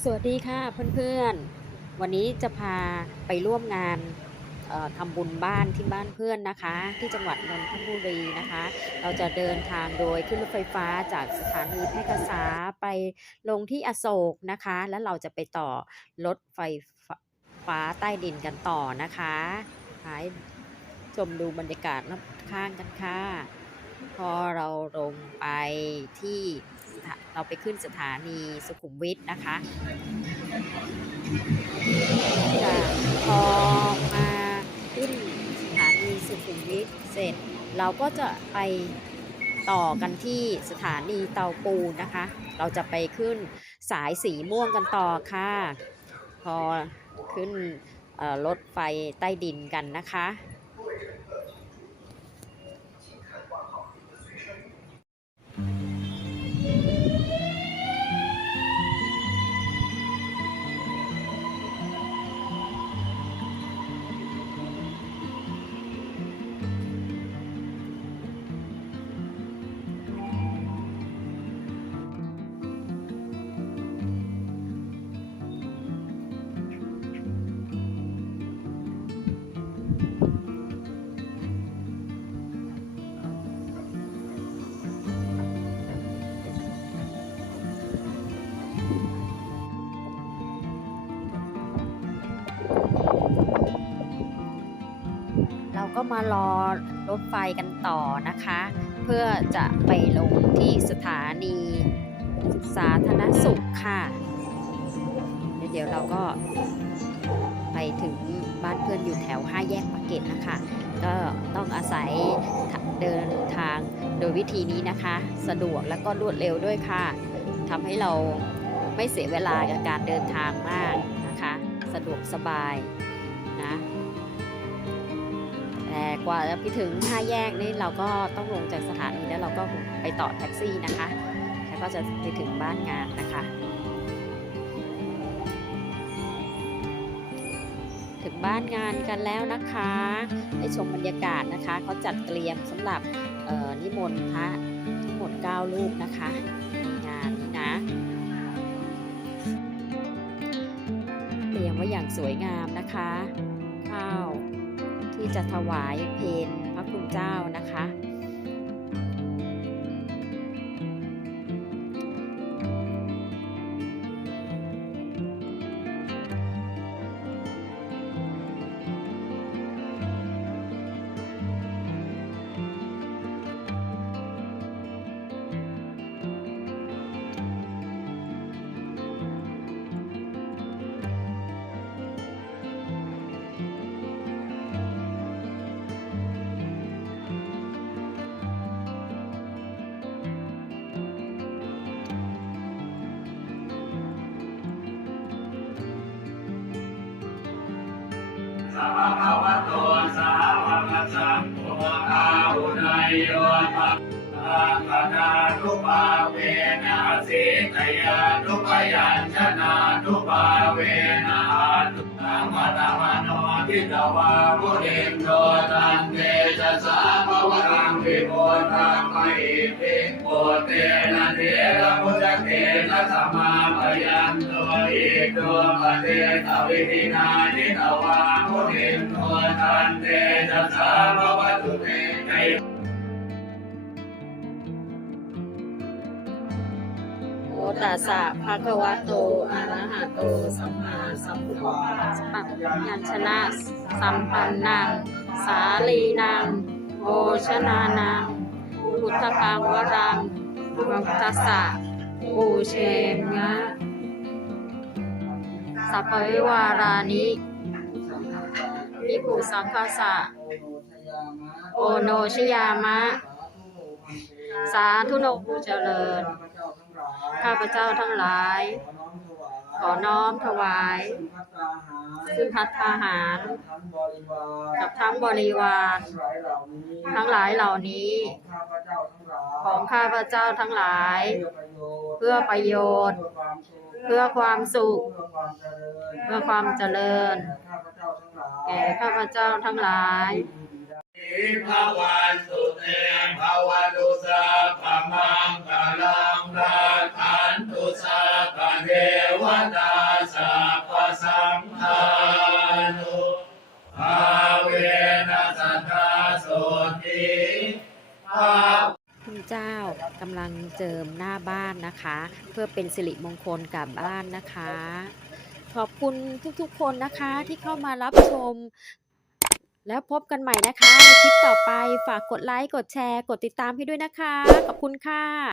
สวัสดีค่ะเพื่อนๆ วันนี้จะพาไปร่วมงานทำบุญบ้านที่บ้านเพื่อนนะคะ ที่จังหวัดนนทบุรีนะคะ เราจะเดินทางโดยขึ้นรถไฟฟ้าจากสถานีแพร่กษาไปลงที่อโศกนะคะ แล้วเราจะไปต่อรถไฟฟ้าใต้ดินกันต่อนะคะหายชมดูบรรยากาศรอบข้างกันค่ะ พอเราลงไปที่ เราไปขึ้นสถานีสุขุมวิทนะคะจะพอมาขึ้นสถานีสุขุมวิทเสร็จ เราก็จะไปต่อกันที่สถานีเตาปูนนะคะ เราจะไปขึ้นสายสีม่วงกันต่อค่ะ พอขึ้นรถไฟใต้ดินกันนะคะ มารอรถไฟกันต่อนะคะ เพื่อจะไปลงที่สถานีสาธารณสุขค่ะแล้วเดี๋ยวเราก็ไปถึงบ้านเพื่อนอยู่แถวห้าแยกปากเกร็ดนะคะ ก็ต้องอาศัยเดินทางโดยวิธีนี้นะคะ สะดวกและก็รวดเร็วด้วยค่ะทำให้เราไม่เสียเวลากับการเดินทางมากนะคะ สะดวกสบายนะ แต่กว่าจะไปถึงห้าแยกนี่เราก็ต้องลงจากสถานีแล้วเราก็ไปต่อแท็กซี่นะคะ แล้วก็จะไปถึงบ้านงานนะคะ ถึงบ้านงานกันแล้วนะคะได้ชมบรรยากาศนะคะเขาจัดเตรียมสำหรับนิมนต์พระทั้งหมด9รูปนะคะในงานนี้นะเตรียมไว้อย่างสวยงามนะคะข้าว ที่จะถวายเพลพระคุณเจ้านะคะ สัพพะวะโตสาวกสังโฆอาหุนายโยตัสสะกะนานุภาเวนะสิกยานุปยัญชนะนุปาเวนะอาตุตังมัตมโนทิตวาปุรินโนตันเตจะสาภวรัง โมทังมหิปิโอเตนะเทระมุจเตนะสัมมาปยันโตอิโตปะเตตวิธินาทิตวาปุริโนตันเตจะสาภวตุเตไกโมตัสสะภะคะวะโต อะระหะโต สัมมาสัมพุทธัสสะยัญชนะ สัมปันนัง สาลีนัง โภชนานังพุทธพังวรังมังตสะปูเชมงะสัพพวิวารานิพิกุสังคสะโอโนชยามะ สาธุโนผู้เจริญ ข้าพเจ้าทั้งหลาย อน้อมถวาย ซึ่งพัฒทาหาร กับทั้งบริวาร ทั้งหลายเหล่านี้ ของข้าพเจ้าทั้งหลาย เพื่อประโยชน์ เพื่อความสุข เพื่อความเจริญ แก่ข้าพเจ้าทั้งหลายภวันตุเตภาวตุสัพราคันตุสัพ คุณเจ้ากำลังเจิมหน้าบ้านนะคะ เพื่อเป็นสิริมงคลกับบ้านนะคะ ขอบคุณทุกๆคนนะคะที่เข้ามารับชม แล้วพบกันใหม่นะคะในคลิปต่อไปฝากกดไลค์กดแชร์ กดติดตามให้ด้วยนะคะ ขอบคุณค่ะ